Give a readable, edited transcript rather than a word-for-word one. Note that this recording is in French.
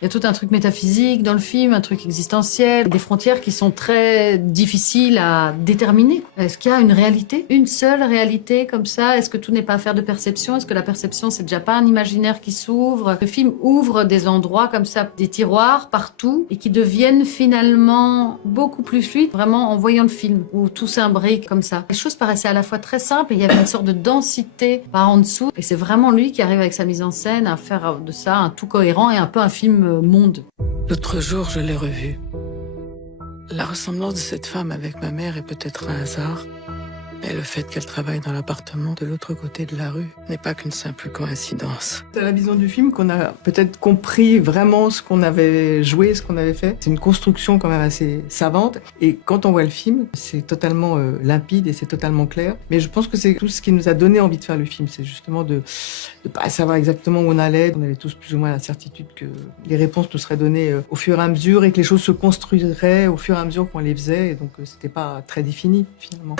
Il y a tout un truc métaphysique dans le film, un truc existentiel, des frontières qui sont très difficiles à déterminer. Est-ce qu'il y a une réalité, une seule réalité comme ça? Est-ce que tout n'est pas affaire de perception? Est-ce que la perception, c'est déjà pas un imaginaire qui s'ouvre? Le film ouvre des endroits comme ça, des tiroirs partout, et qui deviennent finalement beaucoup plus fluides, vraiment en voyant le film, où tout s'imbrique comme ça. Les choses paraissaient à la fois très simples, et il y avait une sorte de densité par en dessous, et c'est vraiment lui qui arrive avec sa mise en scène à faire de ça un tout cohérent et un peu un film monde. L'autre jour, je l'ai revue. La ressemblance de cette femme avec ma mère est peut-être un hasard, mais le fait qu'elle travaille dans l'appartement de l'autre côté de la rue n'est pas qu'une simple coïncidence. C'est à la vision du film qu'on a peut-être compris vraiment ce qu'on avait joué, ce qu'on avait fait. C'est une construction quand même assez savante. Et quand on voit le film, c'est totalement limpide et c'est totalement clair. Mais je pense que c'est tout ce qui nous a donné envie de faire le film. C'est justement de pas savoir exactement où on allait. On avait tous plus ou moins la certitude que les réponses nous seraient données au fur et à mesure et que les choses se construiraient au fur et à mesure qu'on les faisait. Et donc c'était pas très défini finalement.